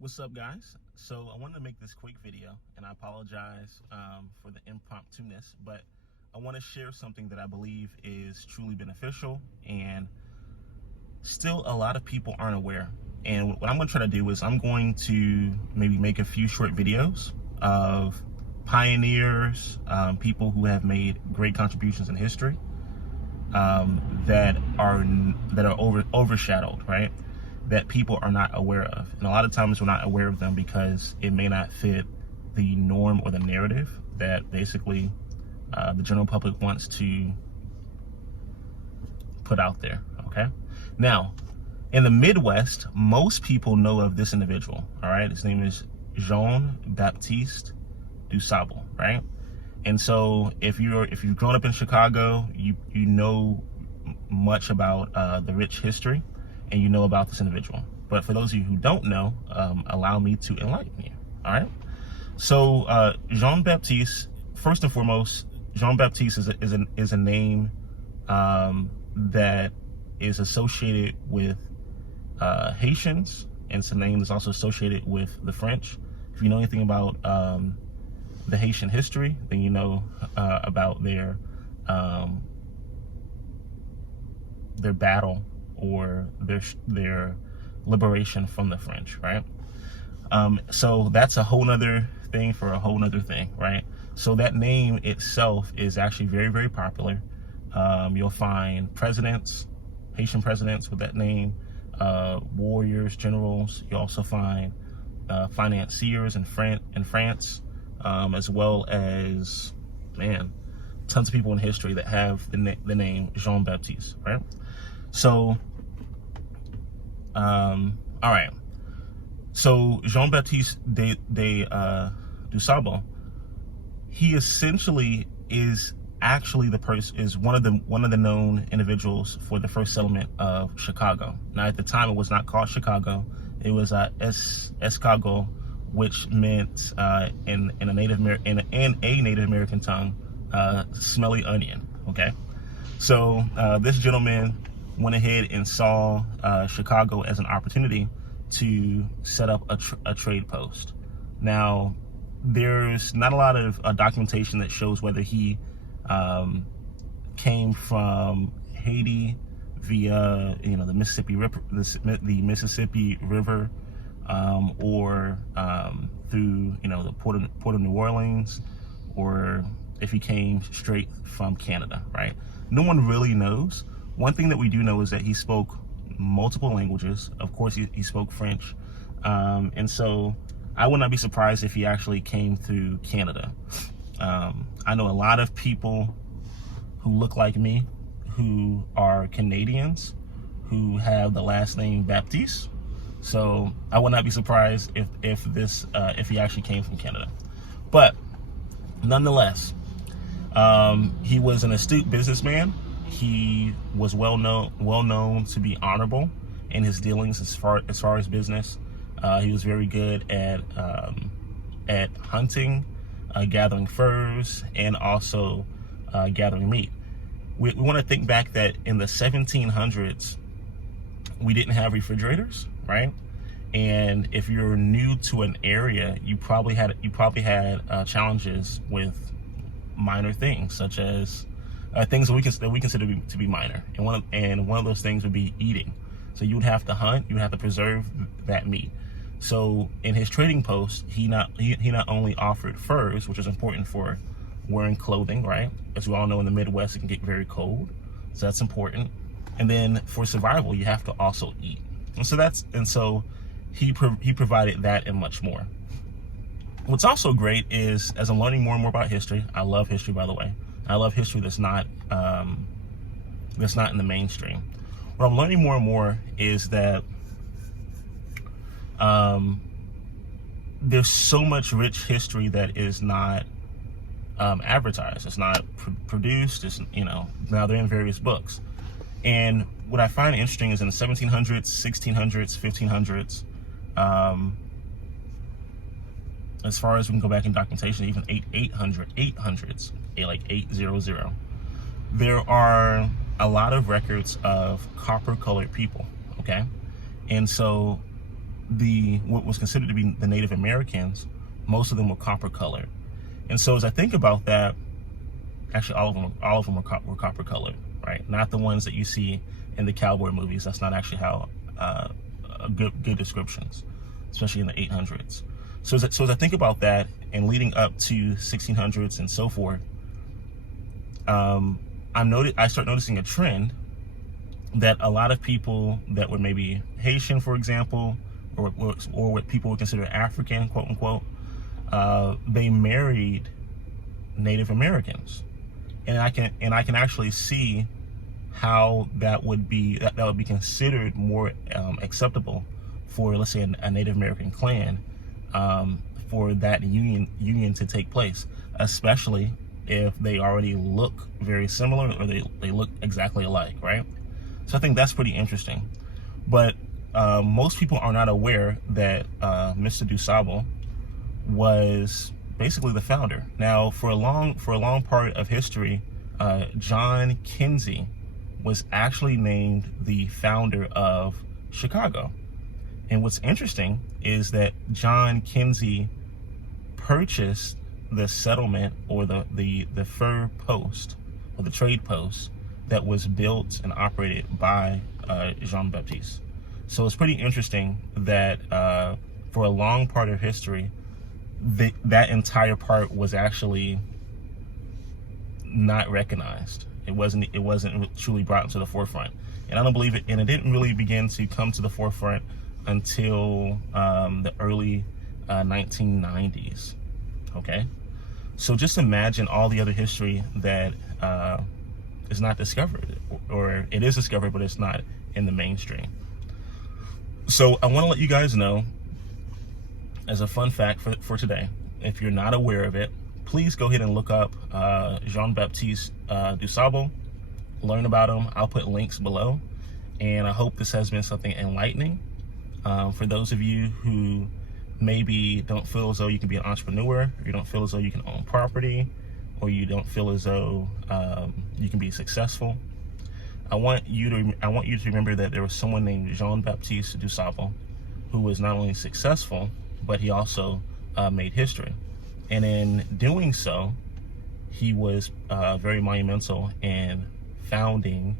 What's up, guys? So I wanted to make this quick video, and I apologize for the impromptu-ness, but I want to share something that I believe is truly beneficial and still a lot of people aren't aware. And what I'm going to try to do is I'm going to maybe make a few short videos of pioneers, people who have made great contributions in history that are overshadowed, right? That people are not aware of. And a lot of times we're not aware of them because it may not fit the norm or the narrative that basically the general public wants to put out there, okay? Now, in the Midwest, most people know of this individual, all right? His name is Jean-Baptiste Dusable, right? And so if you've grown up in Chicago, you know much about the rich history, and you know about this individual. But for those of you who don't know, allow me to enlighten you, all right? So Jean-Baptiste, first and foremost, Jean-Baptiste is a name that is associated with Haitians, and it's a name that's also associated with the French. If you know anything about the Haitian history, then you know about their battle or their liberation from the French, right? So that's a whole nother thing for a whole nother thing, right? So that name itself is actually very, very popular. You'll find presidents, Haitian presidents with that name, warriors, generals. You also find financiers in France, as well as, man, tons of people in history that have the name Jean-Baptiste, right? So, all right. So Jean-Baptiste Dusable, he essentially is actually one of the known individuals for the first settlement of Chicago. Now, at the time, it was not called Chicago; it was Escargot, which meant in a Native American tongue, smelly onion. Okay, so this gentleman went ahead and saw Chicago as an opportunity to set up a trade post. Now, there's not a lot of documentation that shows whether he came from Haiti via the Mississippi River, or through the port of New Orleans, or if he came straight from Canada, right? No one really knows. One thing that we do know is that he spoke multiple languages. Of course, he spoke French. And so I would not be surprised if he actually came through Canada. I know a lot of people who look like me, who are Canadians, who have the last name Baptiste. So I would not be surprised if he actually came from Canada. But nonetheless, he was an astute businessman. He was well known to be honorable in his dealings as far as business. He was very good at hunting, gathering furs, and also gathering meat. We want to think back that in the 1700s, we didn't have refrigerators, right? And if you're new to an area, you probably had challenges with minor things, such as things that we consider to be minor, and one of those things would be eating. So you would have to hunt, you would have to preserve that meat. So in his trading post, he not only offered furs, which is important for wearing clothing, right? As we all know, in the Midwest, it can get very cold, so that's important. And then for survival, you have to also eat. And so he provided that and much more. What's also great is, as I'm learning more and more about history, I love history, by the way. I love history that's not in the mainstream. What I'm learning more and more is that there's so much rich history that is not advertised. It's not produced. It's now they're in various books. And what I find interesting is in the 1700s, 1600s, 1500s, as far as we can go back in documentation, even 800s, like 800, there are a lot of records of copper-colored people, okay? And so what was considered to be the Native Americans, most of them were copper colored. And so as I think about that, actually all of them were copper colored, right? Not the ones that you see in the cowboy movies. That's not actually how good descriptions, especially in the 800s. So as I think about that, and leading up to 1600s and so forth, I start noticing a trend that a lot of people that were maybe Haitian, for example, or what people would consider African, quote unquote, they married Native Americans, and I can actually see how that would be considered more acceptable for, let's say, a Native American clan, for that union to take place, especially if they already look very similar or they look exactly alike, right? So I think that's pretty interesting. But most people are not aware that Mr. Dusable was basically the founder. Now, for a long part of history, John Kinsey was actually named the founder of Chicago. And what's interesting is that John Kinsey purchased the settlement, or the fur post, or the trade post that was built and operated by Jean-Baptiste. So it's pretty interesting that for a long part of history, that entire part was actually not recognized. It wasn't truly brought into the forefront, and I don't believe it. And it didn't really begin to come to the forefront until the early 1990s. Okay, so just imagine all the other history that is not discovered, or it is discovered, but it's not in the mainstream. So I want to let you guys know, as a fun fact for today, if you're not aware of it, please go ahead and look up Jean-Baptiste Dusable, learn about him. I'll put links below, and I hope this has been something enlightening for those of you who maybe don't feel as though you can be an entrepreneur, or you don't feel as though you can own property, or you don't feel as though you can be successful. I want you to remember that there was someone named Jean-Baptiste Dusable who was not only successful, but he also made history. And in doing so, he was very monumental in founding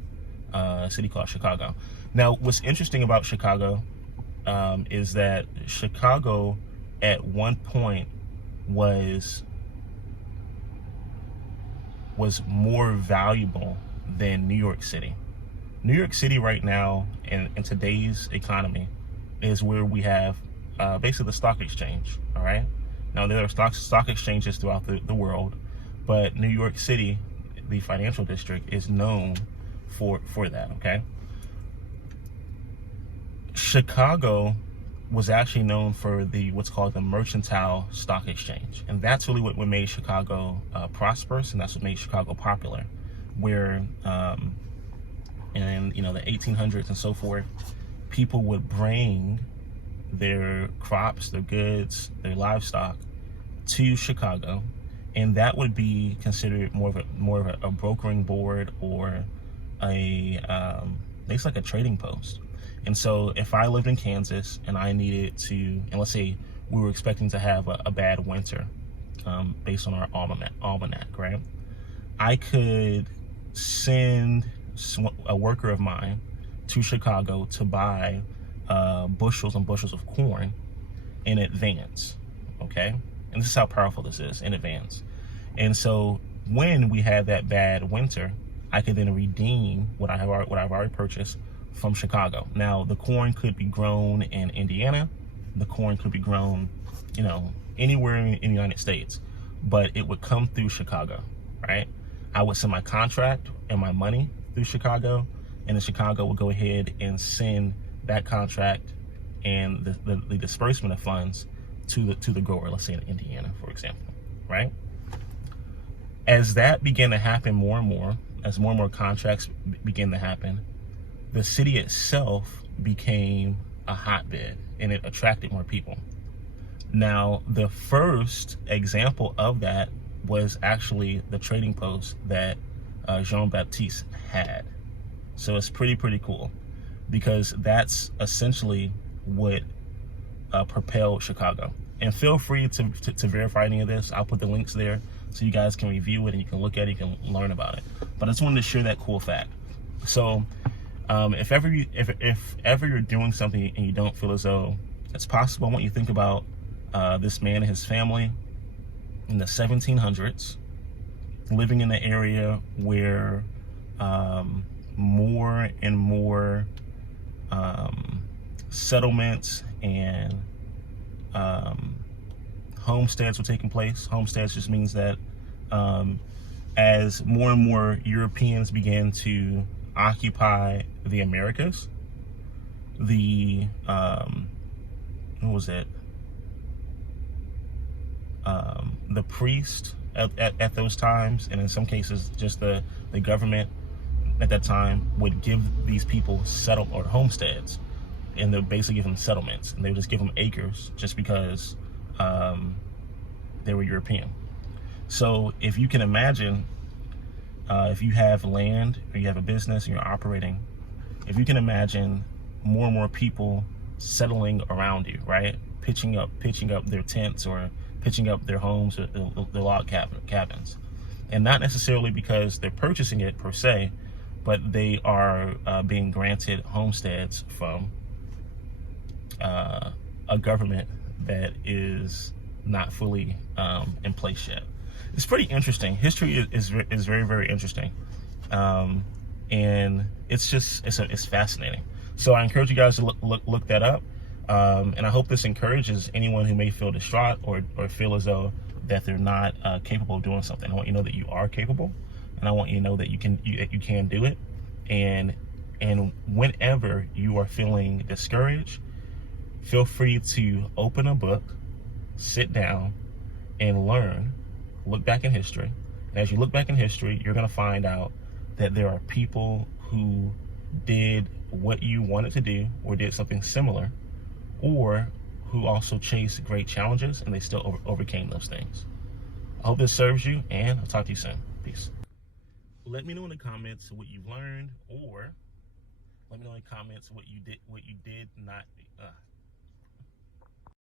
a city called Chicago. Now, what's interesting about Chicago is that Chicago at one point was more valuable than New York City. New York City right now, in today's economy, is where we have basically the stock exchange, all right? Now, there are stock exchanges throughout the world, but New York City, the financial district, is known for that, okay? Chicago was actually known for what's called the Mercantile stock exchange, and that's really what made Chicago prosperous, and that's what made Chicago popular, where in the 1800s and so forth, people would bring their crops, their goods, their livestock to Chicago, and that would be considered more of a brokering board, or it's like a trading post. And so if I lived in Kansas and I needed to, and let's say we were expecting to have a bad winter, based on our almanac, right? I could send a worker of mine to Chicago to buy bushels and bushels of corn in advance, okay? And this is how powerful this is, in advance. And so when we had that bad winter, I could then redeem what I've already purchased from Chicago. Now, the corn could be grown in Indiana, the corn could be grown, anywhere in the United States, but it would come through Chicago, right? I would send my contract and my money through Chicago, and then Chicago would go ahead and send that contract and the disbursement of funds to the grower, let's say in Indiana, for example, right? As that began to happen more and more, as more and more contracts began to happen, the city itself became a hotbed, and it attracted more people. Now, the first example of that was actually the trading post that Jean-Baptiste had. So it's pretty cool, because that's essentially what propelled Chicago. And feel free to verify any of this. I'll put the links there so you guys can review it and you can look at it, you can learn about it. But I just wanted to share that cool fact. So if ever you're doing something and you don't feel as though it's possible, I want you to think about this man and his family in the 1700s, living in an area where more and more settlements and homesteads were taking place. Homesteads just means that as more and more Europeans began to occupy the Americas, the the priest at those times, and in some cases just the government at that time, would give these people homesteads, and they'd basically give them settlements, and they would just give them acres just because they were European. So if you can imagine, if you have land or you have a business and you're operating, if you can imagine more and more people settling around you, right? Pitching up their tents or pitching up their homes or their log cabins. And not necessarily because they're purchasing it per se, but they are being granted homesteads from a government that is not fully in place yet. It's pretty interesting. History is very, very interesting. And it's fascinating. So I encourage you guys to look that up. And I hope this encourages anyone who may feel distraught or feel as though that they're not capable of doing something. I want you to know that you are capable, and I want you to know that you can do it. And whenever you are feeling discouraged, feel free to open a book, sit down, and learn. Look back in history. And as you look back in history, you're going to find out that there are people who did what you wanted to do or did something similar, or who also chased great challenges and they still overcame those things. I hope this serves you, and I'll talk to you soon. Peace. Let me know in the comments what you've learned, or let me know in the comments what you did not